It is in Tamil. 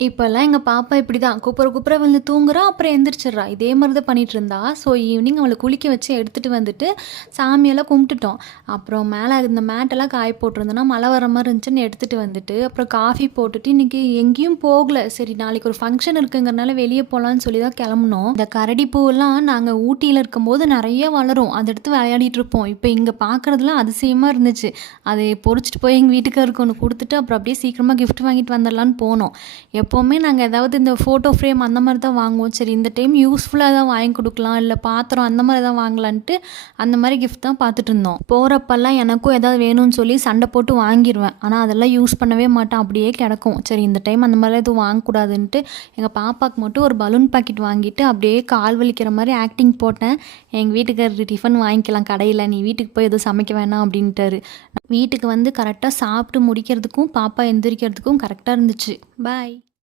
இப்போல்லாம் எங்க பாப்பா இப்படிதான் குப்புற குப்புற விழுந்து தூங்குறா, அப்புறம் எந்திரிச்சிடுறா. இதே மாரி தான் பண்ணிட்டுருந்தா. ஸோ ஈவினிங் அவள குளிக்க வச்சு எடுத்துட்டு வந்துட்டு, சாமியெல்லாம் கும்பிட்டுட்டோம். அப்புறம் மேல இந்த மேட்டெல்லாம் காய போட்டிருந்தோன்னா, மழை வர மாரி இருந்துச்சுன்னு எடுத்துட்டு வந்துட்டு, அப்புறம் காஃபி போட்டுட்டு இன்னைக்கு எங்கேயும் போகல. சரி நாளைக்கு ஒரு ஃபங்ஷன் இருக்குங்கிறனால வெளிய போலான்னு சொல்லி தான் கெளம்புனோம். இந்த கரடி பூவெல்லாம் நாங்க ஊட்டியில இருக்கும்போது நெறைய வளரும். அத எடுத்து விளையாடிட்டு இருப்போம். இப்ப இங்க பார்க்குறதுலாம் அதிசயமா இருந்துச்சு. அதை பொறிச்சிட்டு போய் எங்க வீட்டுக்காருக்கு ஒண்ணு குடுத்துட்டு, அப்புறம் அப்படியே சீக்கிரமா கிஃப்ட் வாங்கிட்டு வந்துரலான்னு போனோம். எப்போவுமே நாங்க ஏதாவது இந்த ஃபோட்டோ ஃப்ரேம் அந்த மாரி தான் வாங்குவோம். சரி இந்த டைம் யூஸ்ஃபுல்லா எதாவது வாங்கி குடுக்கலாம், இல்ல பாத்திரம் அந்த மாரி எதாவது வாங்கலான்ட்டு, அந்த மாரி கிஃப்ட் தான் பார்த்துட்டுருந்தோம். போறப்பலாம் எனக்கும் ஏதாவது வேணும்னு சொல்லி சண்டை போட்டு வாங்கிருவேன். ஆனா அதெல்லாம் யூஸ் பண்ணவே மாட்டேன். அப்படியே கெடக்கும். சரி இந்த டைம் அந்த மாரிலாம் எதுவும் வாங்கக்கூடாதுன்ட்டு, எங்க பாப்பாக்கு மட்டும் ஒரு பலூன் பாக்கெட் வாங்கிட்டு, அப்படியே கால் வலிக்கிற மாரி ஆக்டிங் போட்டேன். எங்க வீட்டுக்காரரு டிஃபன் வாங்கிக்கலாம் கடையில, நீ வீட்டுக்கு போய் எதுவும் சமைக்க வேணாம் அப்படின்ட்டாரு. வீட்டுக்கு வந்து கரெக்ட்டா சாப்பிட்டு முடிக்கிறதுக்கும், பாப்பா எந்திரிக்கிறதுக்கும் கரெக்ட்டா இருந்துச்சு. பாய்.